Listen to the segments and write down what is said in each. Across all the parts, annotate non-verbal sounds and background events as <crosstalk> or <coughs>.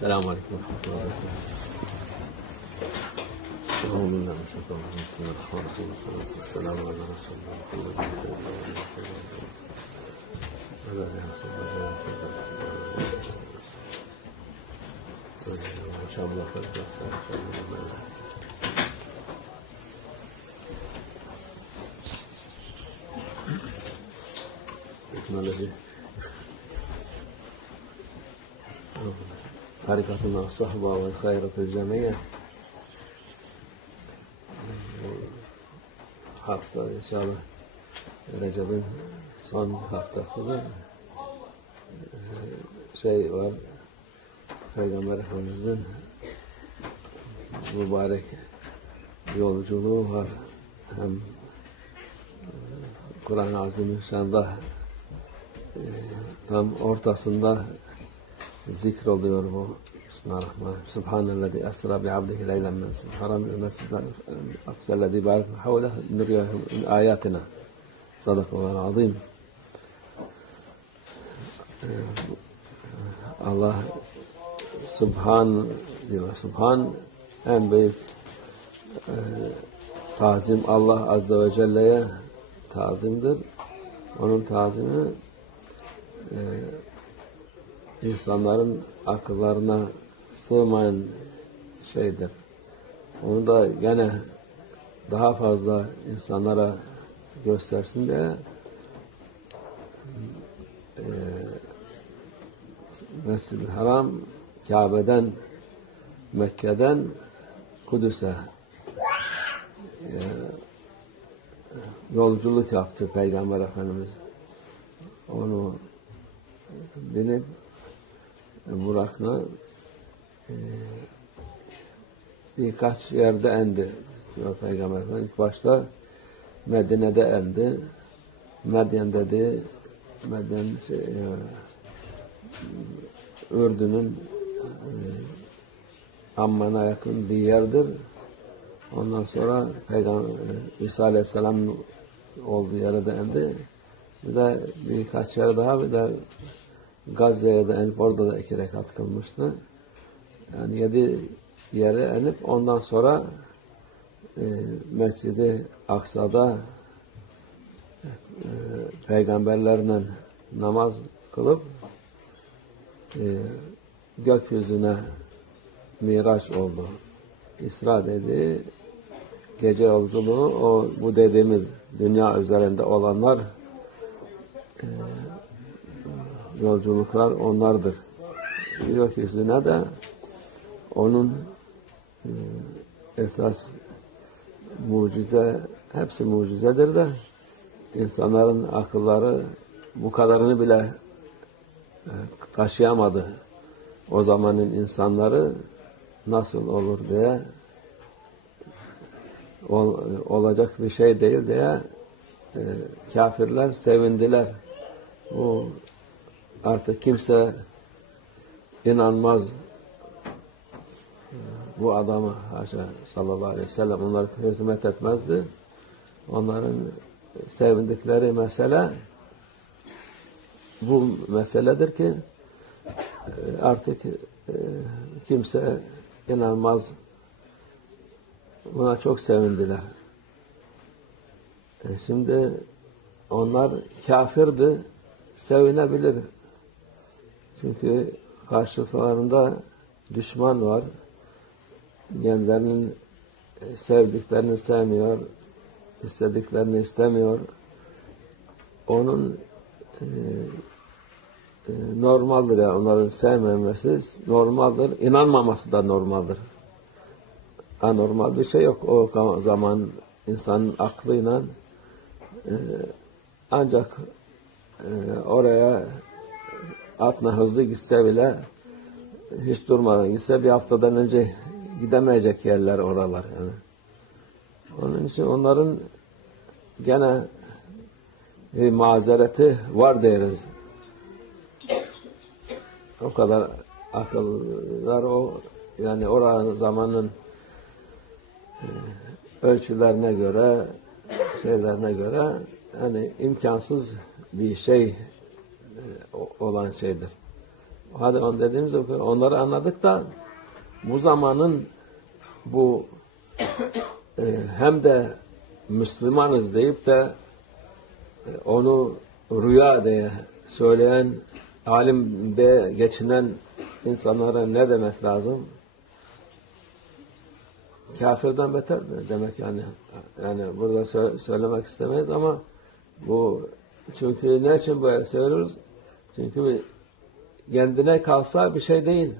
Selamun Aleyküm. أعوذ بالله من الشيطان الرجيم. بسم الله الرحمن الرحيم. والصلاة والسلام على رسول الله محمد صلى الله عليه وسلم. وعلى آله وصحبه وسلم. إن شاء الله خير إن شاء الله teknoloji harikatına ve hayra fil cemiye Bu hafta inşallah Recep'in son haftası da şey var. Peygamber Efendimiz'in mübarek yolculuğu var. Hem Kur'an-ı Azimüşşan'da tam ortasında zikroluyor bu. Bismillahirrahmanirrahim. Subhanellezi esra bi abdihi leylen min haram ila mescidil aksellezi barik havle nuriyahu min ayatina. Sadakallahu azim. Allah Subhan diyor. Subhan en büyük e, tazim Allah Azze ve Celle'ye tazimdir. Onun tazimi e, insanların akıllarına sığmayan şeydir. Onu da gene daha fazla insanlara göstersin diye e, Mescid-i Haram Kabe'den Mekke'den Kudüs'e e, yolculuk yaptı Peygamber Efendimiz. Onu binip Burak'la e, birkaç yerde endi Peygamber Efendimiz. İlk başta Medine'de endi. Medyen dedi Medyen şey, e, Ürdün'ün e, Amman'a yakın bir yerdir. Ondan sonra Peygamber İsa Aleyhisselam olduğu yere de endi. Bir de birkaç yer daha bir de Gazze'ye de enip orada da iki rekat kılmıştı. Yani yedi yere enip ondan sonra e, Mescid-i Aksa'da e, peygamberlerle namaz kılıp e, gökyüzüne miraç oldu. İsra dedi gece yolculuğu o bu dediğimiz dünya üzerinde olanlar e, yolculuklar onlardır. Gökyüzüne de onun e, esas mucize hepsi mucizedir de insanların akılları bu kadarını bile e, taşıyamadı. O zamanın insanları nasıl olur diye ol, olacak bir şey değil diye e, kafirler sevindiler. Bu artık kimse inanmaz e, bu adama haşa sallallahu aleyhi ve sellem onlar hizmet etmezdi. Onların sevindikleri mesele bu meseledir ki e, artık e, kimse inanmaz. Buna çok sevindiler. Şimdi onlar kafirdi, sevinebilir. Çünkü karşılarında düşman var. Kendilerinin sevdiklerini sevmiyor, istediklerini istemiyor. Onun e, e, normaldir ya onların sevmemesi normaldir. İnanmaması da normaldir. Anormal bir şey yok. O zaman insanın aklıyla e, ancak e, oraya atla hızlı gitse bile hiç durmadan gitse bir haftadan önce gidemeyecek yerler oralar yani. Onun için onların gene bir mazereti var deriz. O kadar akıllar o yani oranın zamanın e, ölçülerine göre şeylerine göre hani imkansız bir şey e, olan şeydir. Hadi on dediğimiz gibi onları anladık da bu zamanın bu e, hem de Müslümanız deyip de e, onu rüya diye söyleyen alimde geçinen insanlara ne demek lazım? Kafirden beter mi demek yani? Yani burada sö- söylemek istemeyiz ama bu çünkü ne için böyle söylüyoruz? Çünkü kendine kalsa bir şey değil.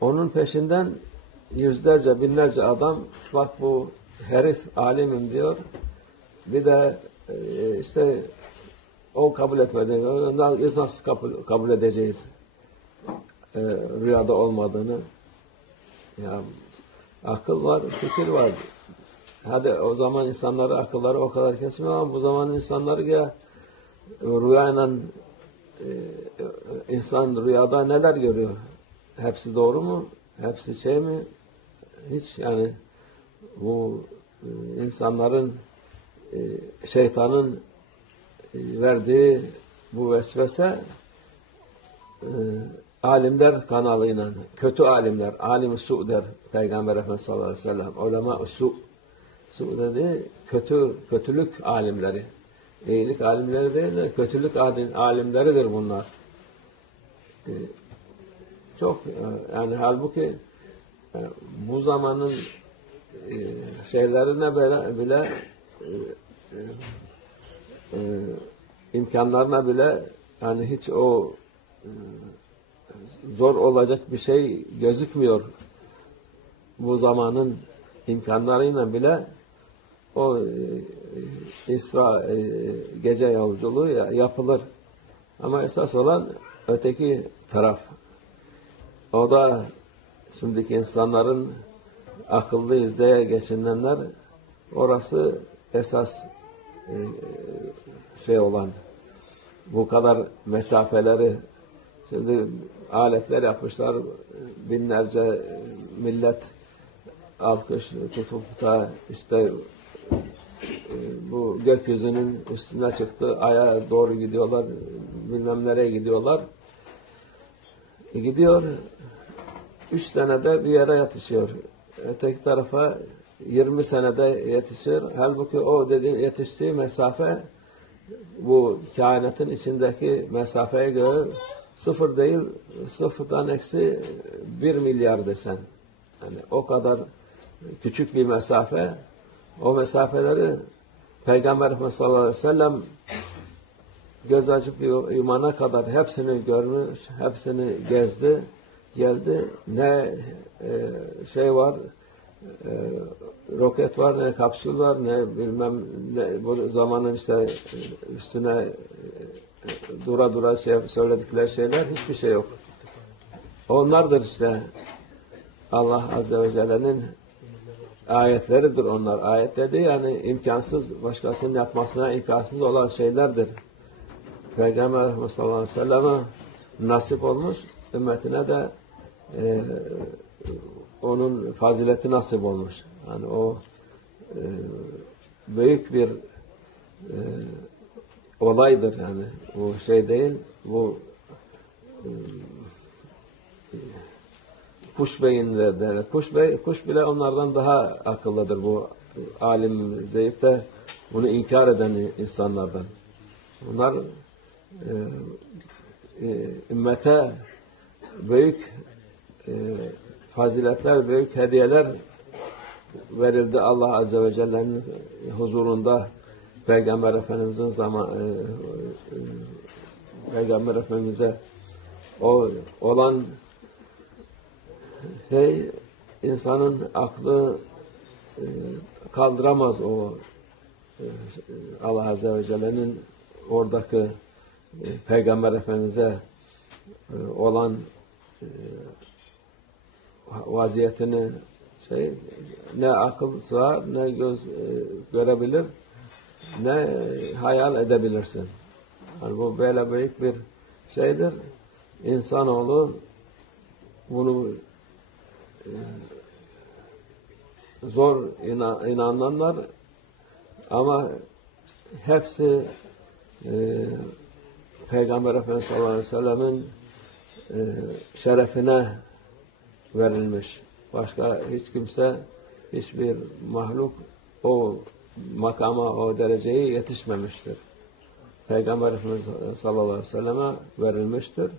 Onun peşinden yüzlerce, binlerce adam bak bu herif alimim diyor. Bir de e, işte o kabul etmedi. Biz nasıl kabul, kabul edeceğiz? E, rüyada olmadığını. Ya akıl var, fikir var. Hadi o zaman insanları akılları o kadar kesmiyor ama bu zaman insanları ya rüyayla insan rüyada neler görüyor? Hepsi doğru mu? Hepsi şey mi? Hiç yani bu e, insanların e, şeytanın e, verdiği bu vesvese e, alimler kanalıyla kötü alimler, alim su der Peygamber Efendimiz sallallahu aleyhi ve sellem ulema su su dedi kötü kötülük alimleri iyilik alimleri değil de kötülük alim, alimleridir bunlar. E, çok e, yani halbuki e, bu zamanın e, şeylerine bile, bile imkanlarına bile yani hiç o zor olacak bir şey gözükmüyor. Bu zamanın imkanlarıyla bile o e, İsra e, gece yolculuğu ya- yapılır. Ama esas olan öteki taraf. O da şimdiki insanların akıllı izleye geçinenler orası esas e, şey olan bu kadar mesafeleri şimdi aletler yapmışlar binlerce millet alkış tutup da işte bu gökyüzünün üstüne çıktı aya doğru gidiyorlar bilmem nereye gidiyorlar. E, gidiyor üç senede bir yere yetişiyor. Öteki tarafa 20 senede yetişir halbuki o dediğin yetiştiği mesafe bu kainatın içindeki mesafeye göre sıfır değil sıfırdan eksi bir milyar desen. Yani o kadar küçük bir mesafe. O mesafeleri Peygamber Efendimiz sallallahu aleyhi ve sellem göz açıp yumana kadar hepsini görmüş, hepsini gezdi, geldi. Ne e, şey var, e, roket var, ne kapsül var, ne bilmem ne, bu zamanın işte üstüne e, dura dura şey söyledikleri şeyler hiçbir şey yok. Onlardır işte Allah Azze ve Celle'nin ayetleridir onlar. Ayet dedi yani imkansız, başkasının yapmasına imkansız olan şeylerdir. Peygamber Efendimiz sallallahu aleyhi ve selleme nasip olmuş, ümmetine de e, onun fazileti nasip olmuş. Yani o e, büyük bir e, olaydır yani. Bu şey değil, bu e, kuş beyinle derler. Kuş, bey, kuş bile onlardan daha akıllıdır bu alim zeyif de bunu inkar eden insanlardan. Bunlar e, e, ümmete büyük e, faziletler, büyük hediyeler verildi Allah Azze ve Celle'nin huzurunda Peygamber Efendimiz'in zaman e, e, Peygamber Efendimiz'e o olan şey insanın aklı e, kaldıramaz o e, Allah Azze ve Celle'nin oradaki e, Peygamber Efendimiz'e olan vaziyetini şey ne akıl sığar ne göz görebilir ne hayal edebilirsin. Yani bu böyle büyük bir şeydir. İnsanoğlu bunu zor ina- inananlar ama hepsi e, Peygamber Efendimiz sallallahu aleyhi ve sellem'in e, şerefine verilmiş. Başka hiç kimse, hiçbir mahluk o makama, o dereceyi yetişmemiştir. Peygamber Efendimiz sallallahu aleyhi ve selleme verilmiştir.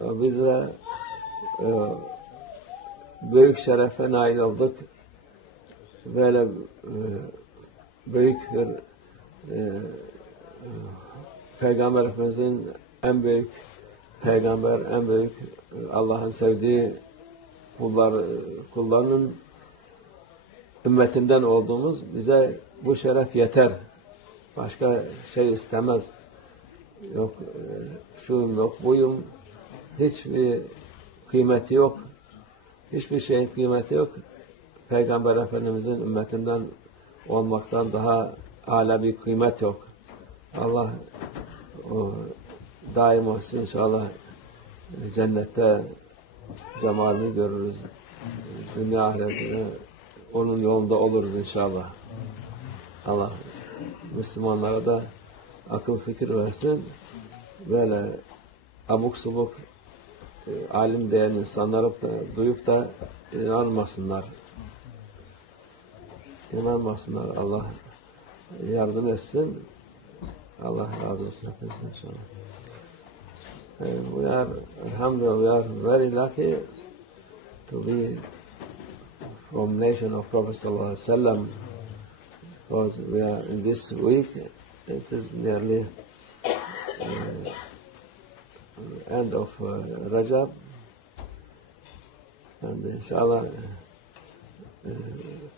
Biz de e, büyük şerefe nail olduk. Böyle e, büyük bir e, Peygamber Efendimizin en büyük peygamber, en büyük e, Allah'ın sevdiği kullar, kullarının ümmetinden olduğumuz bize bu şeref yeter. Başka şey istemez. Yok e, şuyum yok, buyum. Hiçbir kıymeti yok. Hiçbir şeyin kıymeti yok. Peygamber Efendimizin ümmetinden olmaktan daha hala bir kıymet yok. Allah o, daim olsun inşallah cennette cemalini görürüz. Dünya ahiretinde onun yolunda oluruz inşallah. Allah Müslümanlara da akıl fikir versin. Böyle abuk subuk e, alim değerli insanları da duyup da inanmasınlar. İnanmasınlar. Allah yardım etsin. Allah razı olsun hepinizden inşallah. And we are, alhamdulillah, we are very lucky to be from nation of Prophet Sallallahu Alaihi Wasallam because we are in this week, it is nearly uh, end of uh, Rajab and inshallah uh,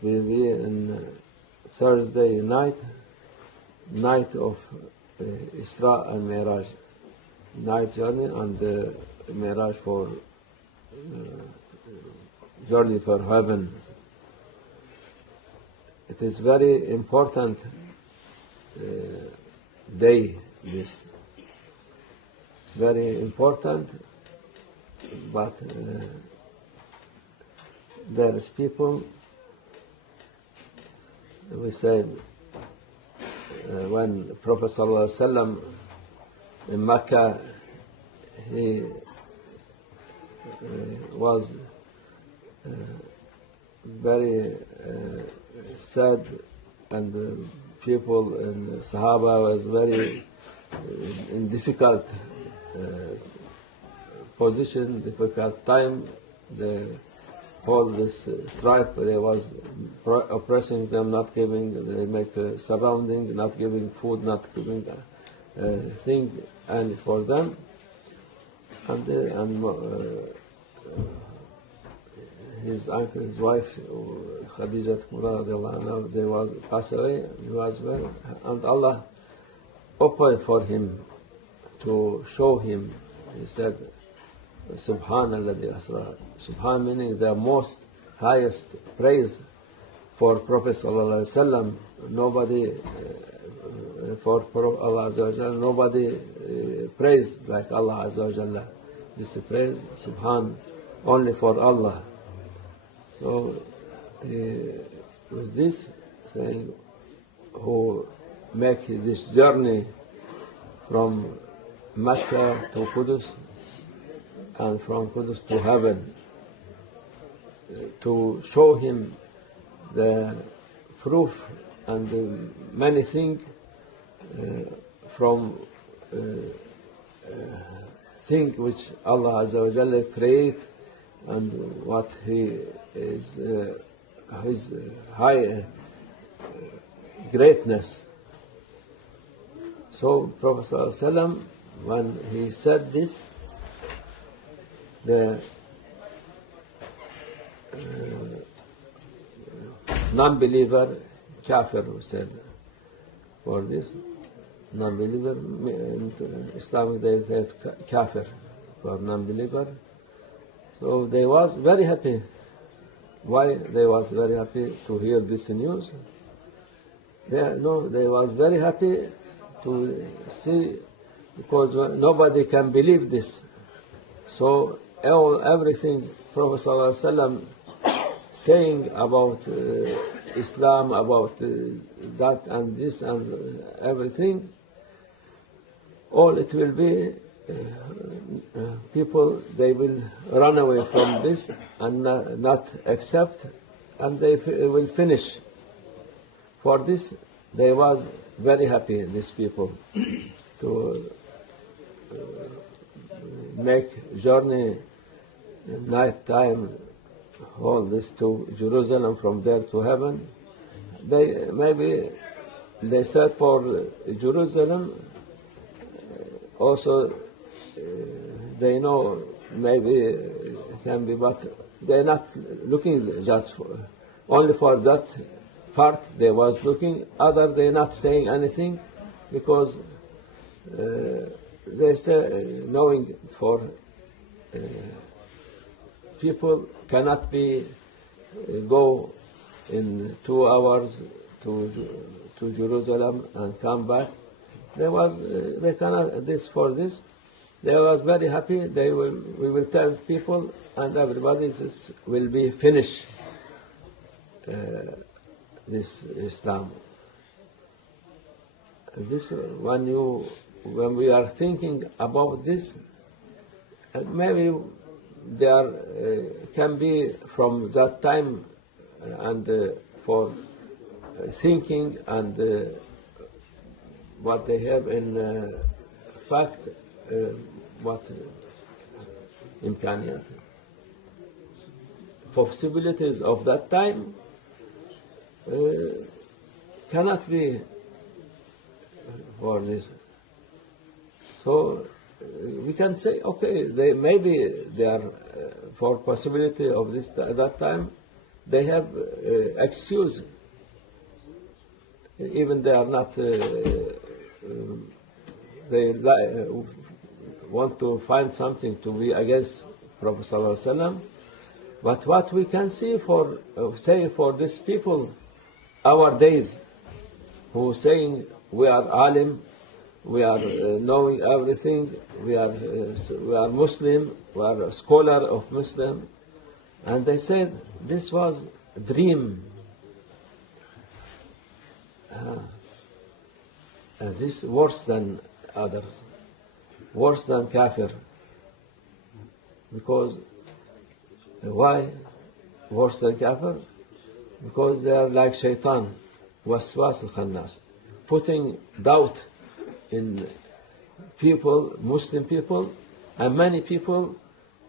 we'll be in uh, Thursday night, night of uh, Isra and Miraj, night journey and uh, Miraj for uh, journey for heaven. It is very important uh, day, this. Very important, but uh, there is people, we said, uh, when Prophet Wasallam in Mecca, he uh, was uh, very uh, sad and uh, people in Sahaba was very uh, in difficult position, difficult time. The whole this uh, tribe they was oppressing them, not giving, they make surrounding, not giving food, not giving uh, uh, thing, and for them. And, uh, and uh, his uncle, his wife, Khadija anha, they was passed away. He was well, and Allah opened for him to show him. He said, Subhanallah asra. Subhan meaning the most highest praise for Prophet sallallahu. Nobody uh, for Allah Azza nobody uh, praised like Allah Azza. This is praise, Subhan, only for Allah. So he was this saying who make this journey from Mecca to Qudus and from Qudus to heaven uh, to show him the proof and the many things uh, from uh, uh, thing which Allah Azza wa Jalla create and what He is uh, His uh, high uh, greatness. So Prophet Sallallahu Alaihi Wasallam, when he said this, the uh, non-believer kafir said for this non-believer in Islamic they said kafir for non-believer. So they was very happy. Why they was very happy to hear this news? They, no they was very happy to see because nobody can believe this so all everything Prophet ﷺ saying about uh, Islam, about uh, that and this and everything, all it will be uh, people they will run away from this and not, not accept, and they will finish. For this, they was very happy. These people <coughs> to make journey night time, all this to Jerusalem from there to heaven. They maybe they said for Jerusalem also uh, they know maybe can be, but they're not looking just for, only for that part. They was looking. Other they not saying anything because uh, they say uh, knowing for uh, people cannot be uh, go in two hours to to Jerusalem and come back. They was uh, they cannot this for this. They was very happy. They will we will tell people and everybody this will be finished. Uh, this Islam. This when you when we are thinking about this, uh, maybe there uh, can be from that time uh, and uh, for uh, thinking and uh, what they have in fact what imkaniyat. Possibilities of that time cannot be for this so uh, we can say okay they maybe they are uh, for possibility of this at that time they have uh, excuse even they are not um, they want to find something to be against Prophet Sallallahu. But what we can see for say for these people, our days, who saying we are alim, we are uh, knowing everything, we are uh, we are Muslim, we are a scholar of Muslim, and they said this was a dream. Uh, and this worse than others, worse than kafir. Because uh, why worse than kafir? Because they are like shaitan, waswas al-khannas, putting doubt in people, Muslim people, and many people.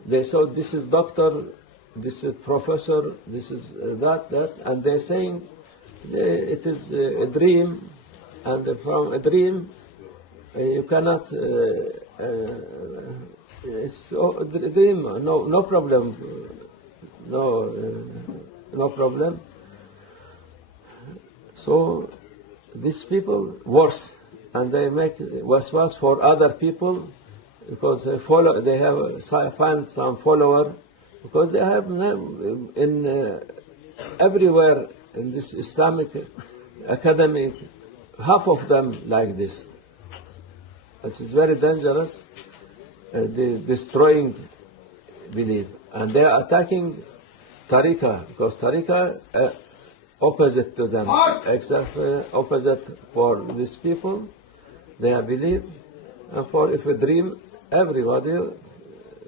They saw this is doctor, this is professor, this is uh, that, that, and they're saying uh, it is uh, a dream, and from a dream uh, you cannot. Uh, uh, it's a dream, no, no problem, no, uh, no problem. So these people worse, and they make waswas for other people because they follow. They have find some follower because they have na- in uh, everywhere in this Islamic academic half of them like this. This is very dangerous. Uh, they destroying belief, and they are attacking tariqah because tariqah uh, opposite to them, except uh, opposite for these people. They believe, and for if we dream, everybody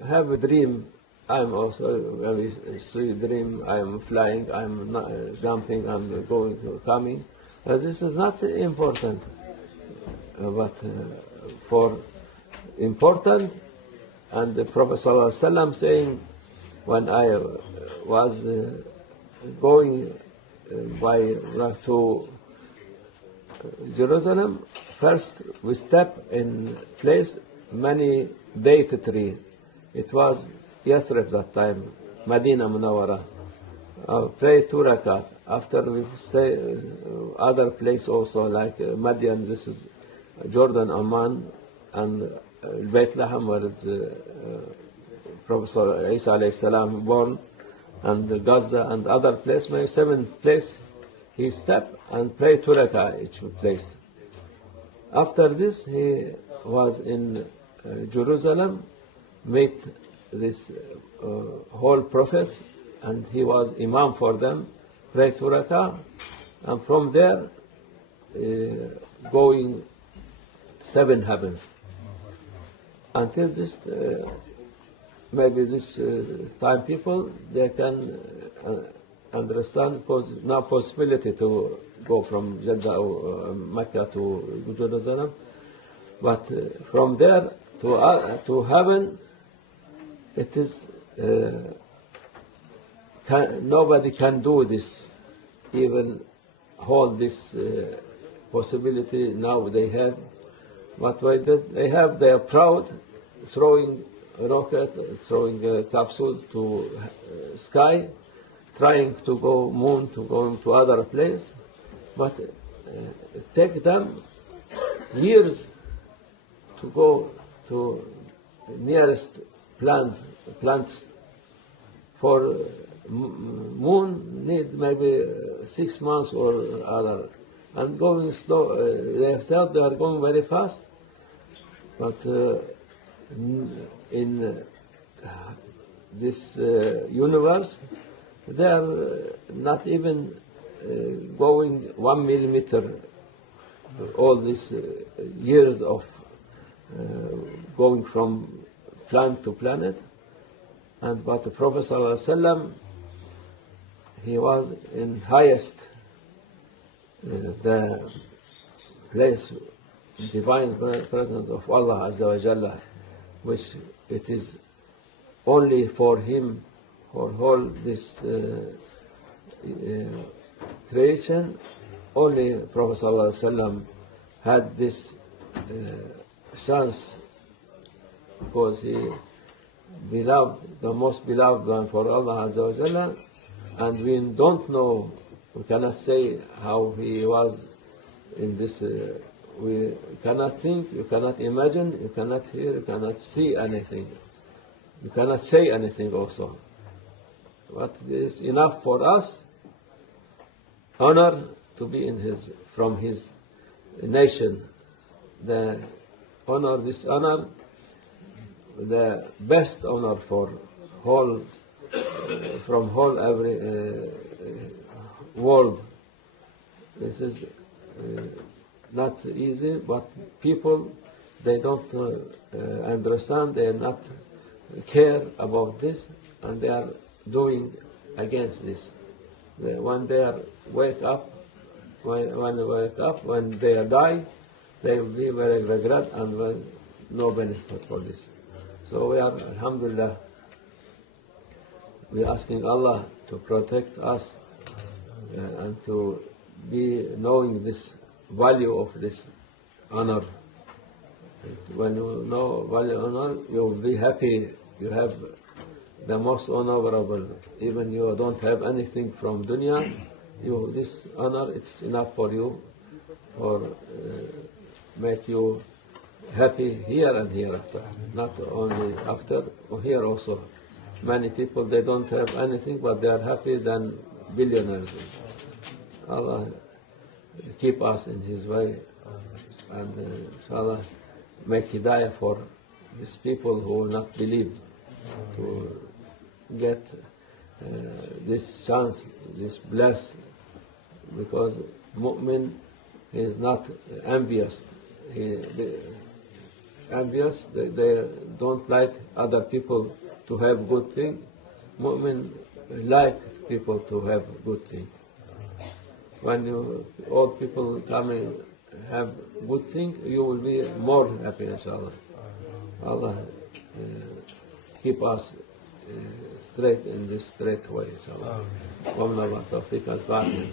have a dream. I'm also when we see dream. I'm flying. I'm jumping. I'm going, coming. Uh, this is not important, uh, but uh, for important. And the Prophet ﷺ saying, when I was uh, going uh, by to Jerusalem, first we step in place many date tree. It was Yathrib that time, Medina Munawara. Uh, pray two rakat. After we stay uh, other place also like uh, Madian, this is Jordan, Amman, and uh, Beit Lahem where is, uh, uh, Prophet Isa alayhi salam born, and Gaza and other place, maybe seven place. He step and pray two rakah each place. After this, he was in uh, Jerusalem, meet this uh, whole prophets, and he was imam for them, pray two rakah, and from there, uh, going seven heavens. until this, uh, maybe this uh, time people, they can uh, understand because now possibility to go from Jeddah or uh, Mecca to Jerusalem, but uh, from there to uh, to heaven, it is uh, can, nobody can do this, even hold this uh, possibility now they have. But when they- they have, they are proud, throwing rocket, throwing a capsule to uh, sky, trying to go moon, to go to other place. But uh, take them years to go to nearest plant plants for uh, moon need maybe uh, six months or other and going slow uh, they thought they are going very fast but uh, in uh, this uh, universe they are uh, not even uh, going one millimeter all these uh, years of uh, going from planet to planet. And but the Prophet ﷺ, he was in highest uh, the place divine presence of Allah Azza wa Jalla, which it is only for him for all this uh, uh, creation only Prophet ﷺ had this uh, chance because he beloved, the most beloved one for Allah and we don't know, we cannot say how he was in this, uh, we cannot think, you cannot imagine, you cannot hear, you cannot see anything. You cannot say anything also. It is enough for us, honor to be in his, from his nation. The honor, this honor, the best honor for whole from whole every uh, world. This is uh, not easy, but people they don't uh, understand. They not care about this, and they are doing against this. When they are wake up, when, when they wake up, when they die, they will be very regret and will no benefit for this. So we are, Alhamdulillah, we are asking Allah to protect us uh, and to be knowing this value of this honor. When you know value honor, you will be happy. You have the most honorable. Even you don't have anything from dunya, you this honor it's enough for you, for uh, make you happy here and hereafter, not only after, here also. Many people, they don't have anything, but they are happy than billionaires. Allah keep us in His way, and uh, inshallah make hidayah for these people who will not believe to get uh, this chance, this bless, because mu'min is not envious. He, envious. They, they don't like other people to have good thing. Mu'min like people to have good thing. When you all people come and have good thing, you will be more happy, inshallah. Allah uh, keep us uh, straight in this straight way, inshallah. ومن الله توفيق الفاتحة